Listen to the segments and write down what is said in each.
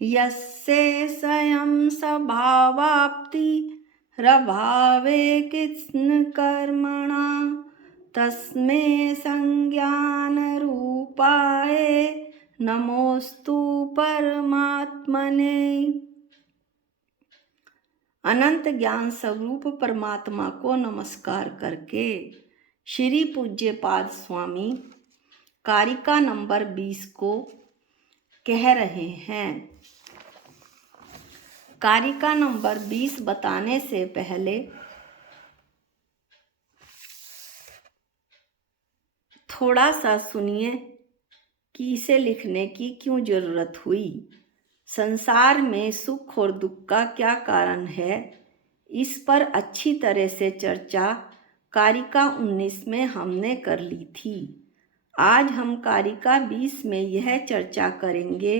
यस्य स्वयं स्वभावाप्ति रभावे कृत्स्न कर्मणा तस्मै संज्ञान रूपाय नमोस्तु परमात्मने। अनंत ज्ञान स्वरूप परमात्मा को नमस्कार करके श्री पूज्यपाद स्वामी कारिका नंबर 20 को कह रहे हैं। कारिका नंबर 20 बताने से पहले थोड़ा सा सुनिए कि इसे लिखने की क्यों जरूरत हुई। संसार में सुख और दुख का क्या कारण है, इस पर अच्छी तरह से चर्चा कारिका 19 में हमने कर ली थी। आज हम कारिका 20 में यह चर्चा करेंगे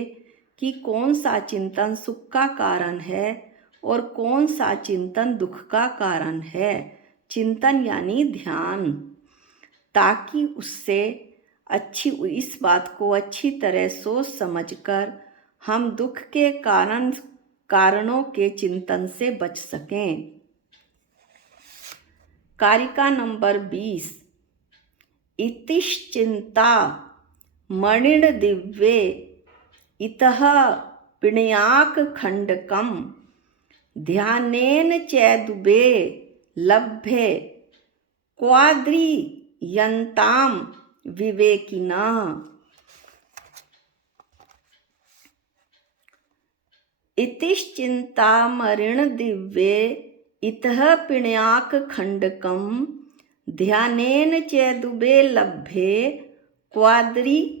कि कौन सा चिंतन सुख का कारण है और कौन सा चिंतन दुख का कारण है। चिंतन यानी ध्यान, ताकि उससे इस बात को अच्छी तरह सोच समझकर हम दुख के कारणों के चिंतन से बच सकें। कारिका नंबर 20। इतिश्चिंता मणिर् दिव्ये इतः पिण्याक खंडकम ध्यानेन चैदुबे लभ्ये क्वाद्रियन्ताम विवेकिनः। इतिश्चिंतामणिर् दिव्ये इतः पिण्याक खंडकम ध्यानेन चैदुबे लभ्ये क्वाद्रियन्ताम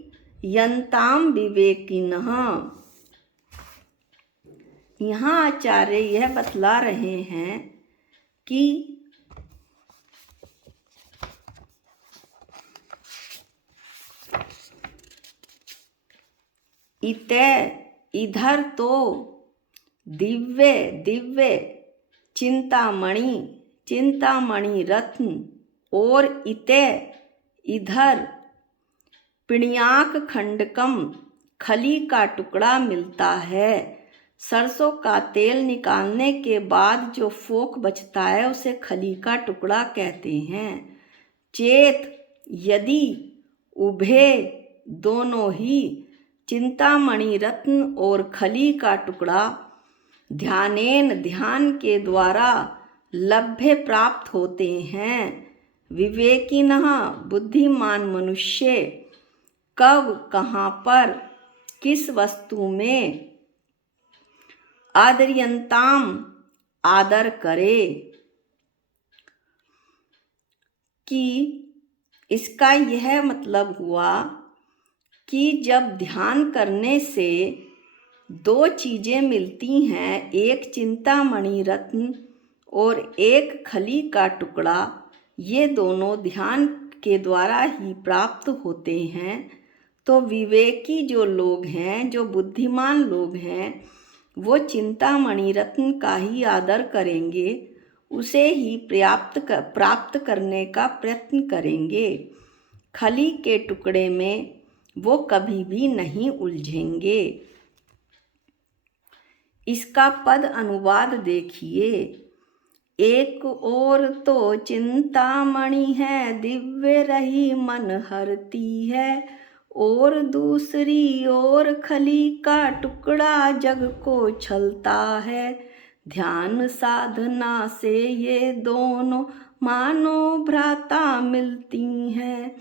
विवेकिनः। यहाँ आचार्य यह बतला रहे हैं कि इधर तो दिव्य चिंतामणि रत्न और इधर पिण्याक खंडकम खली का टुकड़ा मिलता है। सरसों का तेल निकालने के बाद जो फोक बचता है उसे खली का टुकड़ा कहते हैं। चेत यदि उभे दोनों ही चिंतामणि रत्न और खली का टुकड़ा ध्यान के द्वारा लभ्य प्राप्त होते हैं। विवेकिनः बुद्धिमान मनुष्य कब कहाँ पर किस वस्तु में आदर्यंताम आदर करे, कि इसका यह मतलब हुआ कि जब ध्यान करने से दो चीजें मिलती हैं, एक चिंतामणि रत्न और एक खली का टुकड़ा, ये दोनों ध्यान के द्वारा ही प्राप्त होते हैं। तो विवेकी जो लोग हैं, जो बुद्धिमान लोग हैं, वो चिंतामणि रत्न का ही आदर करेंगे, उसे ही प्राप्त करने का प्रयत्न करेंगे। खली के टुकड़े में वो कभी भी नहीं उलझेंगे। इसका पद अनुवाद देखिए। एक और तो चिंतामणि है दिव्य रही मन हरती है, और दूसरी ओर खली का टुकड़ा जग को छलता है। ध्यान साधना से ये दोनों मानो भ्राता मिलती हैं।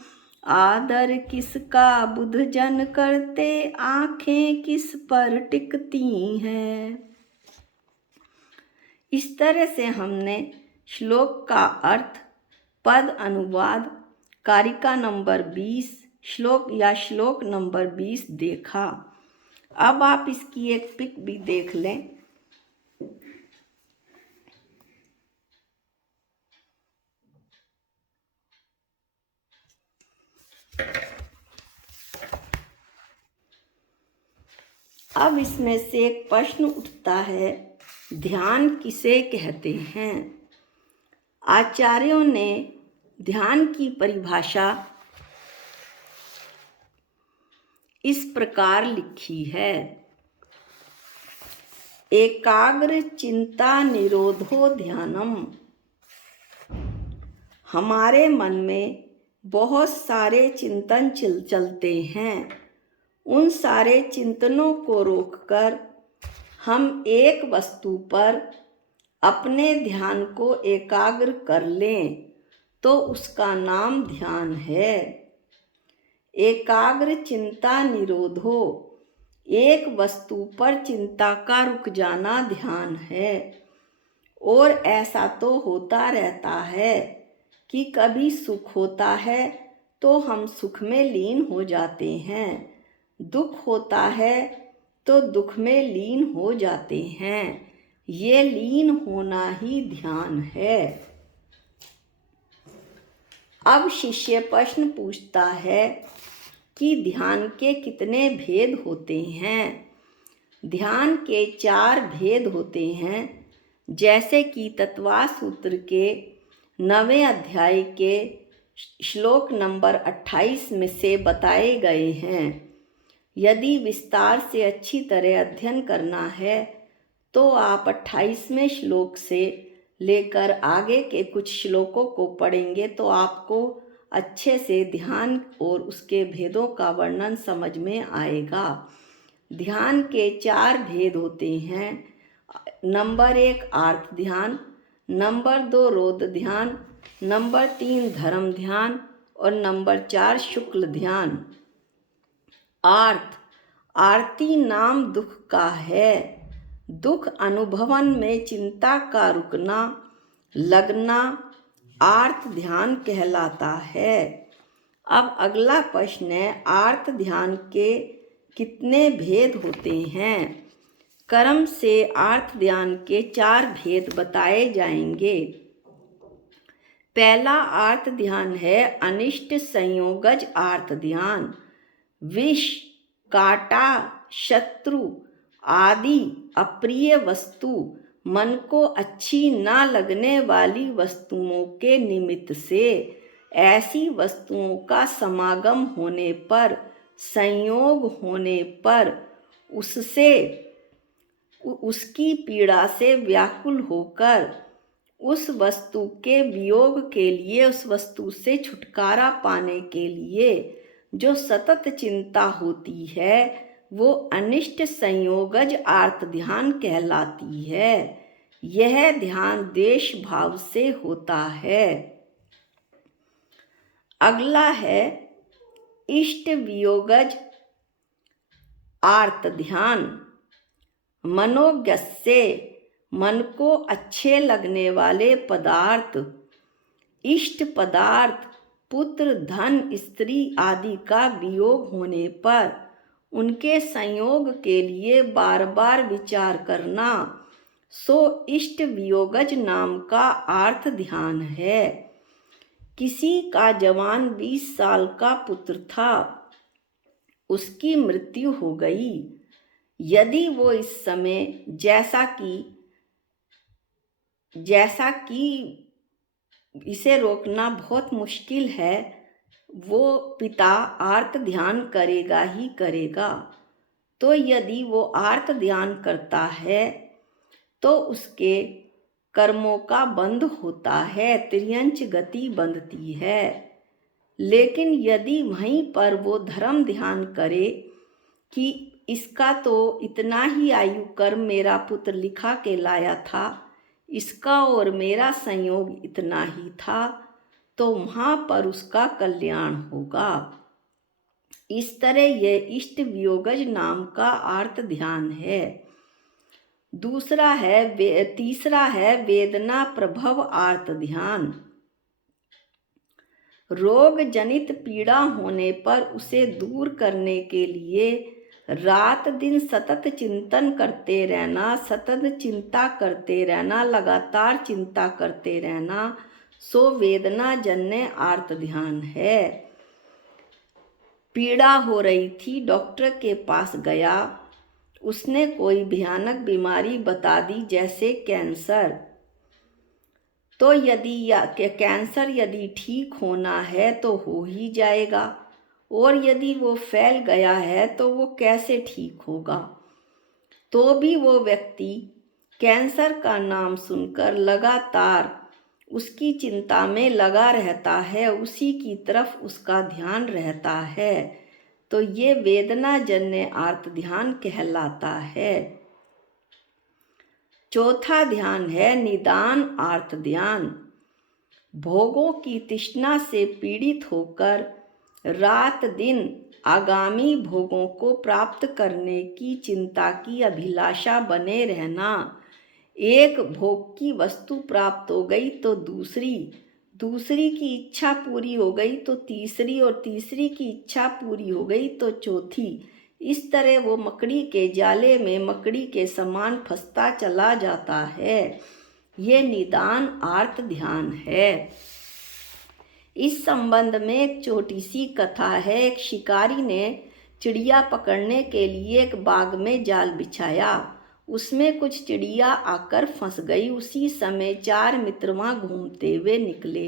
आदर किसका बुद्ध जन करते, आंखें किस पर टिकती हैं। इस तरह से हमने श्लोक का अर्थ, पद अनुवाद कारिका नंबर 20 श्लोक नंबर 20 देखा। अब आप इसकी एक पिक भी देख लें। अब इसमें से एक प्रश्न उठता है, ध्यान किसे कहते हैं। आचार्यों ने ध्यान की परिभाषा इस प्रकार लिखी है। एकाग्र चिंता निरोधो ध्यानम। हमारे मन में बहुत सारे चिंतन चलते हैं। उन सारे चिंतनों को रोककर हम एक वस्तु पर अपने ध्यान को एकाग्र कर लें तो उसका नाम ध्यान है। एकाग्र चिंता निरोधो, एक वस्तु पर चिंता का रुक जाना ध्यान है। और ऐसा तो होता रहता है कि कभी सुख होता है तो हम सुख में लीन हो जाते हैं, दुख होता है तो दुख में लीन हो जाते हैं। ये लीन होना ही ध्यान है। अब शिष्य प्रश्न पूछता है कि ध्यान के कितने भेद होते हैं। ध्यान के 4 भेद होते हैं, जैसे कि तत्वास सूत्र के 9वें अध्याय के श्लोक नंबर 28 में से बताए गए हैं। यदि विस्तार से अच्छी तरह अध्ययन करना है तो आप 28वें श्लोक से लेकर आगे के कुछ श्लोकों को पढ़ेंगे तो आपको अच्छे से ध्यान और उसके भेदों का वर्णन समझ में आएगा। ध्यान के 4 भेद होते हैं। नंबर 1 आर्त ध्यान, नंबर 2 रोध ध्यान, नंबर 3 धर्म ध्यान और नंबर 4 शुक्ल ध्यान। आरती नाम दुख का है। दुख अनुभवन में चिंता का रुकना, लगना आर्त ध्यान कहलाता है। अब अगला प्रश्न है, आर्त ध्यान के कितने भेद होते हैं। कर्म से आर्त ध्यान के 4 भेद बताए जाएंगे। पहला आर्त ध्यान है अनिष्ट संयोगज आर्त ध्यान। विष, कांटा, शत्रु आदि अप्रिय वस्तु, मन को अच्छी ना लगने वाली वस्तुओं के निमित्त से ऐसी वस्तुओं का समागम होने पर, संयोग होने पर उसकी पीड़ा से व्याकुल होकर उस वस्तु के वियोग के लिए, उस वस्तु से छुटकारा पाने के लिए जो सतत चिंता होती है वो अनिष्ट संयोगज आर्त ध्यान कहलाती है। यह ध्यान देश भाव से होता है। अगला है इष्ट वियोगज आर्त ध्यान। मनोज्ञ से मन को अच्छे लगने वाले पदार्थ, इष्ट पदार्थ, पुत्र, धन, स्त्री आदि का वियोग होने पर उनके संयोग के लिए बार बार विचार करना, सो इष्ट वियोगज नाम का आर्त ध्यान है। किसी का जवान 20 साल का पुत्र था, उसकी मृत्यु हो गई। यदि वो इस समय जैसा कि इसे रोकना बहुत मुश्किल है, वो पिता आर्त ध्यान करेगा ही करेगा। तो यदि वो आर्त ध्यान करता है तो उसके कर्मों का बंध होता है, त्रियंच गति बंधती है। लेकिन यदि वहीं पर वो धर्म ध्यान करे कि इसका तो इतना ही आयु कर्म मेरा पुत्र लिखा के लाया था, इसका और मेरा संयोग इतना ही था, तो वहाँ पर उसका कल्याण होगा। इस तरह यह इष्ट वियोगज नाम का आर्त ध्यान है। तीसरा है वेदना प्रभव आर्त ध्यान। रोग जनित पीड़ा होने पर उसे दूर करने के लिए रात दिन सतत चिंतन करते रहना, सतत चिंता करते रहना, लगातार चिंता करते रहना, सो वेदना जन्य आर्त ध्यान है। पीड़ा हो रही थी, डॉक्टर के पास गया, उसने कोई भयानक बीमारी बता दी जैसे कैंसर। तो कैंसर यदि ठीक होना है तो हो ही जाएगा, और यदि वो फैल गया है तो वो कैसे ठीक होगा। तो भी वो व्यक्ति कैंसर का नाम सुनकर लगातार उसकी चिंता में लगा रहता है, उसी की तरफ उसका ध्यान रहता है। तो ये वेदनाजन्य आर्त ध्यान कहलाता है। चौथा ध्यान है निदान आर्त ध्यान। भोगों की तृष्णा से पीड़ित होकर रात दिन आगामी भोगों को प्राप्त करने की चिंता की अभिलाषा बने रहना। एक भोग की वस्तु प्राप्त हो गई तो दूसरी, दूसरी की इच्छा पूरी हो गई तो तीसरी, और तीसरी की इच्छा पूरी हो गई तो चौथी। इस तरह वो मकड़ी के जाले में मकड़ी के समान फंसता चला जाता है। ये निदान आर्त ध्यान है। इस संबंध में एक छोटी सी कथा है। एक शिकारी ने चिड़िया पकड़ने के लिए एक बाग में जाल बिछाया। उसमें कुछ चिड़िया आकर फंस गई। उसी समय 4 मित्र वहाँ घूमते हुए निकले।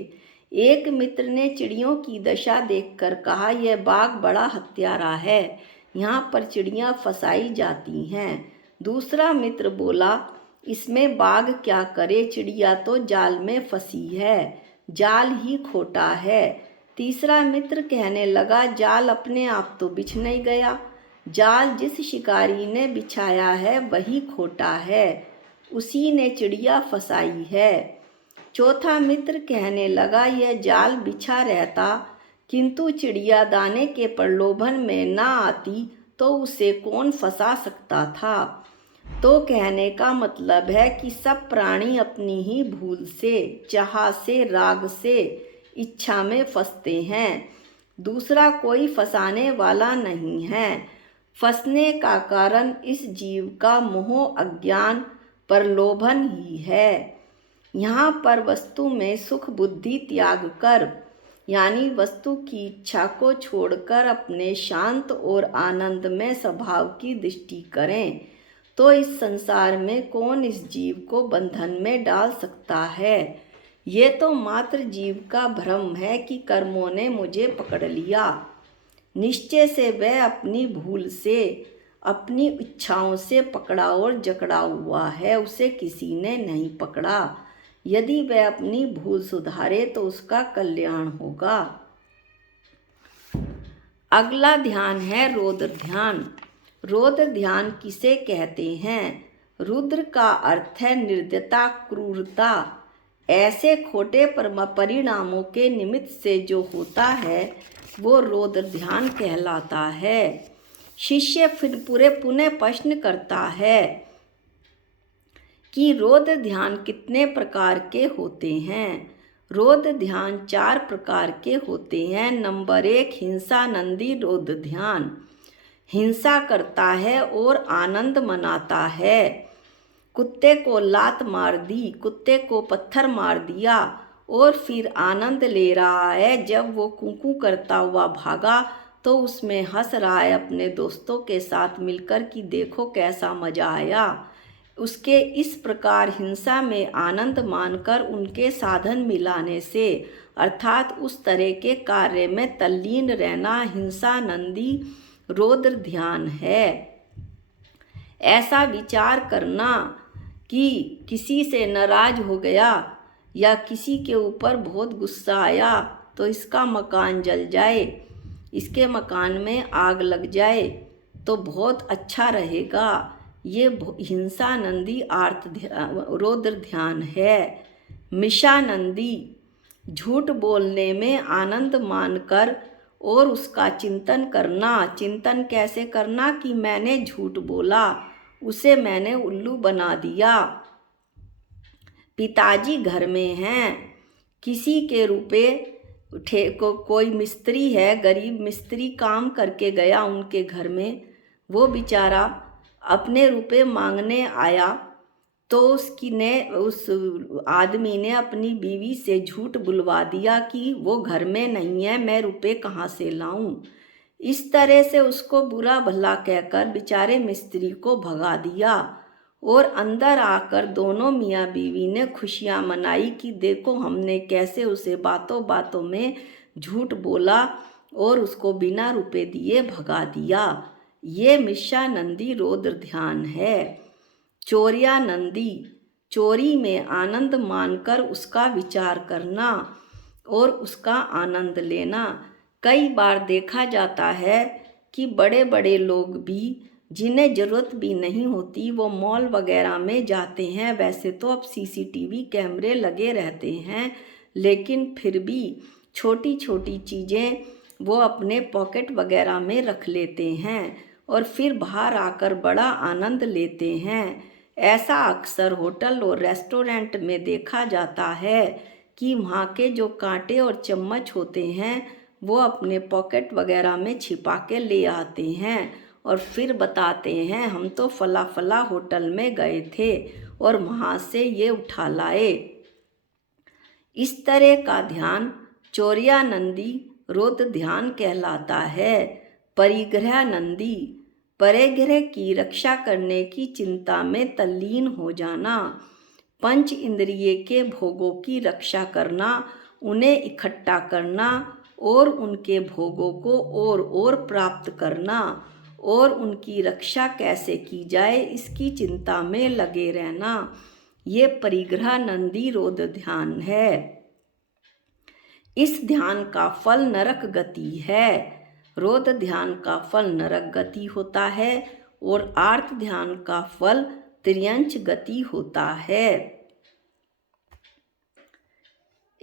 एक मित्र ने चिड़ियों की दशा देखकर कहा, यह बाग बड़ा हत्यारा है, यहाँ पर चिड़ियाँ फंसाई जाती हैं। दूसरा मित्र बोला, इसमें बाघ क्या करे, चिड़िया तो जाल में फंसी है, जाल ही खोटा है। तीसरा मित्र कहने लगा, जाल अपने आप तो बिछ नहीं गया, जाल जिस शिकारी ने बिछाया है वही खोटा है, उसी ने चिड़िया फंसाई है। चौथा मित्र कहने लगा, यह जाल बिछा रहता किंतु चिड़िया दाने के प्रलोभन में ना आती तो उसे कौन फंसा सकता था। तो कहने का मतलब है कि सब प्राणी अपनी ही भूल से, चाह से, राग से, इच्छा में फंसते हैं, दूसरा कोई फंसाने वाला नहीं है। फंसने का कारण इस जीव का मोह, अज्ञान, प्रलोभन ही है। यहाँ पर वस्तु में सुख बुद्धि त्याग कर, यानी वस्तु की इच्छा को छोड़कर अपने शांत और आनंदमय स्वभाव की दृष्टि करें तो इस संसार में कौन इस जीव को बंधन में डाल सकता है। ये तो मात्र जीव का भ्रम है कि कर्मों ने मुझे पकड़ लिया। निश्चय से वह अपनी भूल से, अपनी इच्छाओं से पकड़ा और जकड़ा हुआ है, उसे किसी ने नहीं पकड़ा। यदि वह अपनी भूल सुधारे तो उसका कल्याण होगा। अगला ध्यान है रौद्र ध्यान। रौद्र ध्यान किसे कहते हैं? रुद्र का अर्थ है निर्दयता, क्रूरता। ऐसे खोटे परिणामों के निमित्त से जो होता है वो रौद्र ध्यान कहलाता है। शिष्य फिर पुनः प्रश्न करता है कि रौद्र ध्यान कितने प्रकार के होते हैं? रौद्र ध्यान 4 प्रकार के होते हैं। नंबर 1, हिंसानंदी रौद्र ध्यान। हिंसा करता है और आनंद मनाता है। कुत्ते को लात मार दी, कुत्ते को पत्थर मार दिया और फिर आनंद ले रहा है। जब वो कूकू करता हुआ भागा तो उसमें हंस रहा है अपने दोस्तों के साथ मिलकर कि देखो कैसा मज़ा आया। उसके इस प्रकार हिंसा में आनंद मानकर उनके साधन मिलाने से, अर्थात उस तरह के कार्य में तल्लीन रहना हिंसानंदी रौद्र ध्यान है। ऐसा विचार करना कि किसी से नाराज हो गया या किसी के ऊपर बहुत गुस्सा आया तो इसका मकान जल जाए, इसके मकान में आग लग जाए तो बहुत अच्छा रहेगा, ये हिंसानंदी रौद्र ध्यान है। मिशानंदी, झूठ बोलने में आनंद मानकर और उसका चिंतन करना। चिंतन कैसे करना कि मैंने झूठ बोला, उसे मैंने उल्लू बना दिया। पिताजी घर में हैं, किसी के रुपए कोई मिस्त्री है, गरीब मिस्त्री काम करके गया उनके घर में, वो बेचारा अपने रुपए मांगने आया तो उस आदमी ने अपनी बीवी से झूठ बुलवा दिया कि वो घर में नहीं है, मैं रुपए कहाँ से लाऊं। इस तरह से उसको बुरा भला कहकर बेचारे मिस्त्री को भगा दिया और अंदर आकर दोनों मियाँ बीवी ने खुशियाँ मनाई कि देखो हमने कैसे उसे बातों बातों में झूठ बोला और उसको बिना रुपए दिए भगा दिया। ये मिर्शानंदी रौद्र ध्यान है। चौर्यानंदी, चोरी में आनंद मानकर उसका विचार करना और उसका आनंद लेना। कई बार देखा जाता है कि बड़े बड़े लोग भी, जिन्हें ज़रूरत भी नहीं होती, वो मॉल वगैरह में जाते हैं। वैसे तो अब सीसीटीवी कैमरे लगे रहते हैं, लेकिन फिर भी छोटी छोटी चीज़ें वो अपने पॉकेट वगैरह में रख लेते हैं और फिर बाहर आकर बड़ा आनंद लेते हैं। ऐसा अक्सर होटल और रेस्टोरेंट में देखा जाता है कि वहाँ के जो कांटे और चम्मच होते हैं वो अपने पॉकेट वगैरह में छिपा के ले आते हैं और फिर बताते हैं हम तो फला फला होटल में गए थे और वहाँ से ये उठा लाए। इस तरह का ध्यान चौर्यानंदी रौद्र ध्यान कहलाता है। परिग्रहानंदी, परिग्रह की रक्षा करने की चिंता में तल्लीन हो जाना। पंच इंद्रिय के भोगों की रक्षा करना, उन्हें इकट्ठा करना और उनके भोगों को और प्राप्त करना और उनकी रक्षा कैसे की जाए इसकी चिंता में लगे रहना, ये परिग्रहानंदी रौद्र ध्यान है। इस ध्यान का फल नरक गति है। रौद्र ध्यान का फल नरक गति होता है और आर्त ध्यान का फल त्रियंच गति होता है।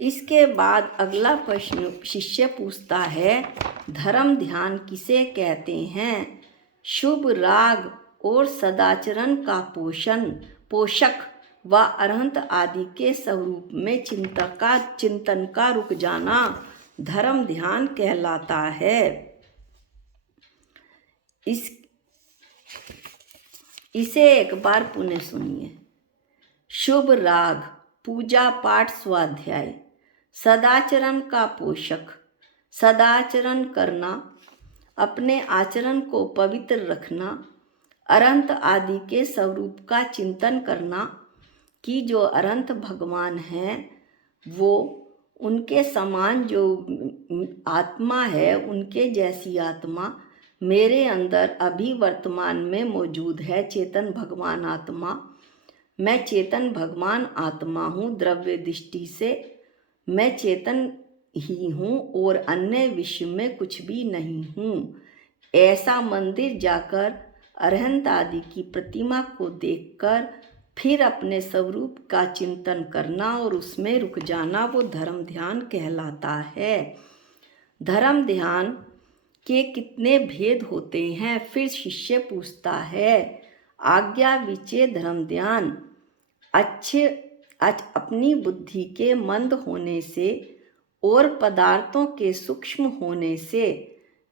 इसके बाद अगला प्रश्न शिष्य पूछता है, धर्म ध्यान किसे कहते हैं? शुभ राग और सदाचरण का पोषक व अरहंत आदि के स्वरूप में चिंतन का रुक जाना धर्म ध्यान कहलाता है। इसे एक बार पुनः सुनिए। शुभ राग पूजा पाठ स्वाध्याय, सदाचरण का पोषक, सदाचरण करना, अपने आचरण को पवित्र रखना, अरहंत आदि के स्वरूप का चिंतन करना कि जो अरहंत भगवान हैं वो उनके समान जो आत्मा है, उनके जैसी आत्मा मेरे अंदर अभी वर्तमान में मौजूद है। चेतन भगवान आत्मा, मैं चेतन भगवान आत्मा हूँ। द्रव्य दृष्टि से मैं चेतन ही हूँ और अन्य विश्व में कुछ भी नहीं हूँ। ऐसा मंदिर जाकर अरहंत आदि की प्रतिमा को देखकर फिर अपने स्वरूप का चिंतन करना और उसमें रुक जाना, वो धर्म ध्यान कहलाता है। धर्म ध्यान के कितने भेद होते हैं? फिर शिष्य पूछता है, आज्ञा विचय धर्म ध्यान अपनी बुद्धि के मंद होने से और पदार्थों के सूक्ष्म होने से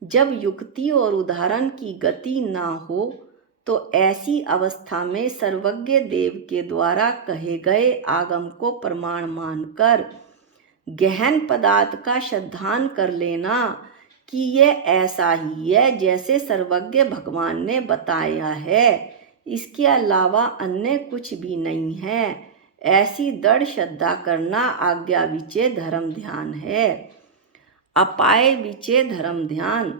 जब युक्ति और उदाहरण की गति ना हो तो ऐसी अवस्था में सर्वज्ञ देव के द्वारा कहे गए आगम को प्रमाण मानकर गहन पदार्थ का श्रद्धान कर लेना कि यह ऐसा ही है जैसे सर्वज्ञ भगवान ने बताया है, इसके अलावा अन्य कुछ भी नहीं है। ऐसी दृढ़ श्रद्धा करना आज्ञा विचय धर्म ध्यान है। अपाय विचय धर्म ध्यान,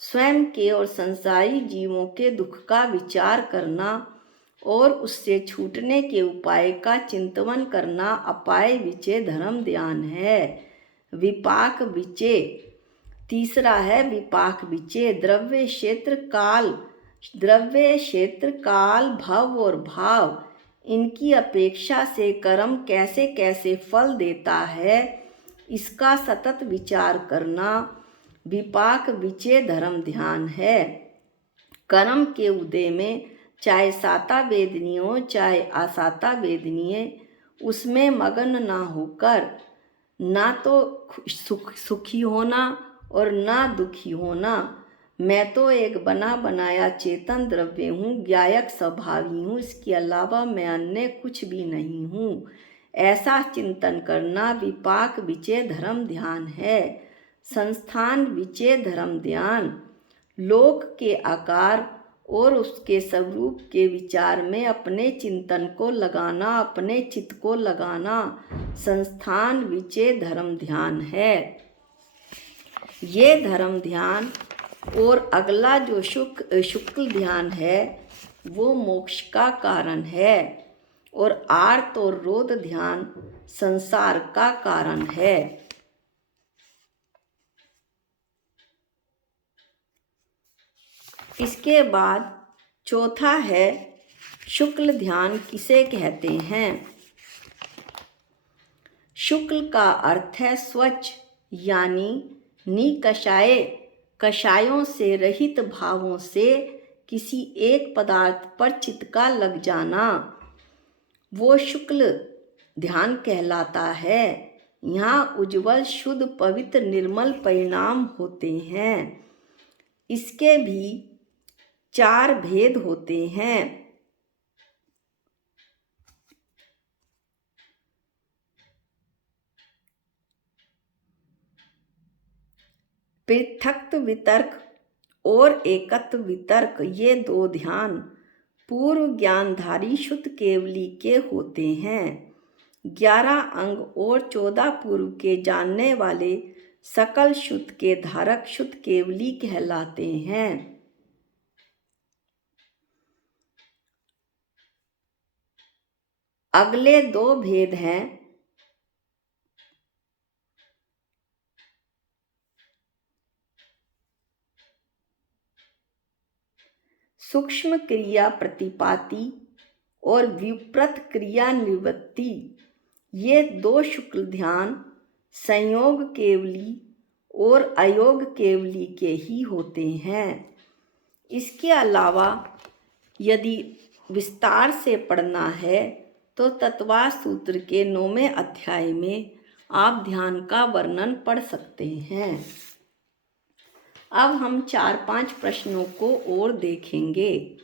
स्वयं के और संसारी जीवों के दुख का विचार करना और उससे छूटने के उपाय का चिंतन करना अपाय विचय धर्म ध्यान है। विपाक विचय, तीसरा है विपाक विचय। द्रव्य क्षेत्र काल भव और भाव, इनकी अपेक्षा से कर्म कैसे कैसे फल देता है इसका सतत विचार करना विपाक विचय धर्म ध्यान है। कर्म के उदय में चाहे साता वेदनीय हो चाहे असाता वेदनीय, उसमें मगन ना होकर ना तो सुखी होना और ना दुखी होना। मैं तो एक बना बनाया चेतन द्रव्य हूँ, ज्ञायक स्वभावी हूँ, इसके अलावा मैं अन्य कुछ भी नहीं हूँ। ऐसा चिंतन करना विपाक विचय धर्म ध्यान है। संस्थान विचय धर्म ध्यान, लोक के आकार और उसके स्वरूप के विचार में अपने चिंतन को लगाना, अपने चित्त को लगाना संस्थान विचय धर्म ध्यान है। ये धर्म ध्यान और अगला जो शुक्ल ध्यान है वो मोक्ष का कारण है, और आर्त और रोध ध्यान संसार का कारण है। इसके बाद चौथा है शुक्ल ध्यान किसे कहते हैं। शुक्ल का अर्थ है स्वच्छ, यानी निकषाय, कषायों से रहित भावों से किसी एक पदार्थ पर चित्त का लग जाना, वो शुक्ल ध्यान कहलाता है। यहाँ उज्जवल, शुद्ध, पवित्र, निर्मल परिणाम होते हैं। इसके भी 4 भेद होते हैं। पृथक्त्व वितर्क और एकत्व वितर्क, ये 2 ध्यान पूर्व ज्ञानधारी शुद्ध केवली के होते हैं। 11 अंग और 14 पूर्व के जानने वाले सकल शुद्ध के धारक शुद्ध केवली कहलाते हैं। अगले 2 भेद हैं सूक्ष्म क्रिया प्रतिपाती और विप्रत क्रिया निवृत्ति। ये 2 शुक्ल ध्यान संयोग केवली और अयोग केवली के ही होते हैं। इसके अलावा यदि विस्तार से पढ़ना है तो तत्वा सूत्र के 9वें अध्याय में आप ध्यान का वर्णन पढ़ सकते हैं। अब हम 4-5 प्रश्नों को और देखेंगे।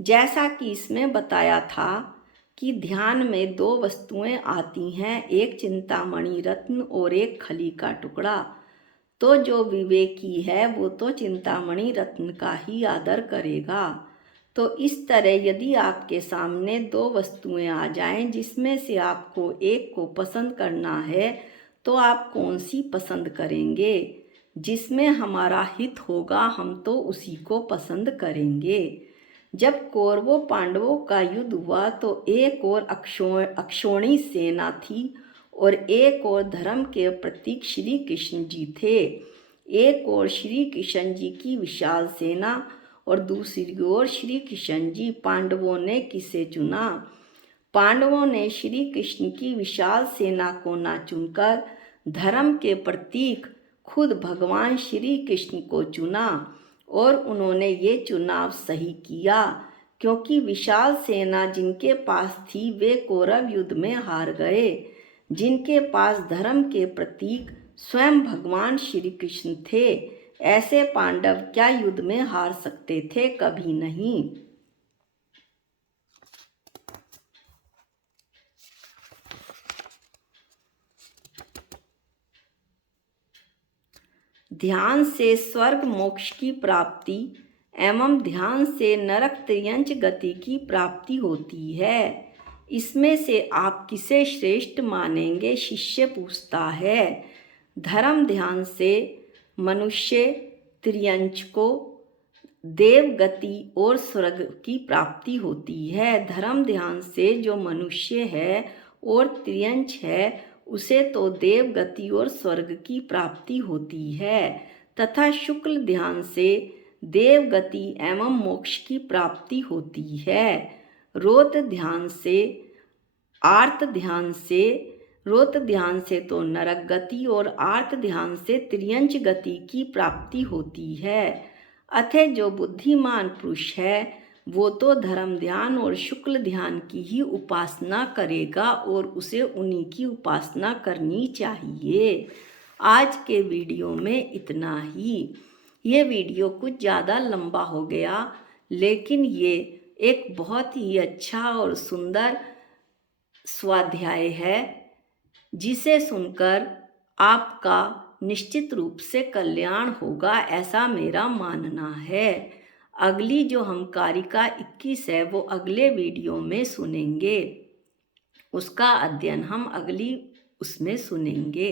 जैसा कि इसमें बताया था कि ध्यान में 2 वस्तुएं आती हैं, एक चिंतामणि रत्न और एक खली का टुकड़ा। तो जो विवेकी है वो तो चिंतामणि रत्न का ही आदर करेगा। तो इस तरह यदि आपके सामने 2 वस्तुएं आ जाएं जिसमें से आपको एक को पसंद करना है, तो आप कौन सी पसंद करेंगे? जिसमें हमारा हित होगा हम तो उसी को पसंद करेंगे। जब कौरवों पांडवों का युद्ध हुआ तो एक और अक्षौणी सेना थी और एक और धर्म के प्रतीक श्री कृष्ण जी थे। एक और श्री कृष्ण जी की विशाल सेना और दूसरी ओर श्री कृष्ण जी। पांडवों ने किसे चुना? पांडवों ने श्री कृष्ण की विशाल सेना को ना चुनकर धर्म के प्रतीक खुद भगवान श्री कृष्ण को चुना, और उन्होंने ये चुनाव सही किया, क्योंकि विशाल सेना जिनके पास थी वे कौरव युद्ध में हार गए। जिनके पास धर्म के प्रतीक स्वयं भगवान श्री कृष्ण थे, ऐसे पांडव क्या युद्ध में हार सकते थे? कभी नहीं। ध्यान से स्वर्ग मोक्ष की प्राप्ति एवं ध्यान से नरक त्रियंच गति की प्राप्ति होती है। इसमें से आप किसे श्रेष्ठ मानेंगे? शिष्य पूछता है। धर्म ध्यान से मनुष्य त्रियंच को देव गति और स्वर्ग की प्राप्ति होती है। धर्म ध्यान से जो मनुष्य है और त्रियंच है उसे तो देव गति और स्वर्ग की प्राप्ति होती है, तथा शुक्ल ध्यान से देव गति एवं मोक्ष की प्राप्ति होती है। रोत ध्यान से आर्त ध्यान से रोत ध्यान से तो नरक गति और आर्त ध्यान से त्रियंच गति की प्राप्ति होती है। अतः जो बुद्धिमान पुरुष है वो तो धर्म ध्यान और शुक्ल ध्यान की ही उपासना करेगा और उसे उन्हीं की उपासना करनी चाहिए। आज के वीडियो में इतना ही। ये वीडियो कुछ ज़्यादा लंबा हो गया, लेकिन ये एक बहुत ही अच्छा और सुंदर स्वाध्याय है जिसे सुनकर आपका निश्चित रूप से कल्याण होगा, ऐसा मेरा मानना है। अगली जो हम कारिका 21 है वो अगले वीडियो में सुनेंगे। उसका अध्ययन हम अगली उसमें सुनेंगे।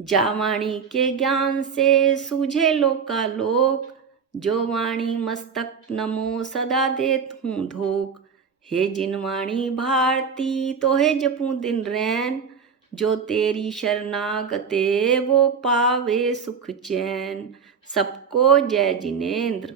जा वाणी के ज्ञान से सूझे लोकालोक, जो वाणी मस्तक नमो सदा देत हूँ धोख। हे जिन वाणी भारती तोहे जपूं दिन रैन, जो तेरी शरणागते वो पावे सुख चैन। सबको जय जिनेंद्र।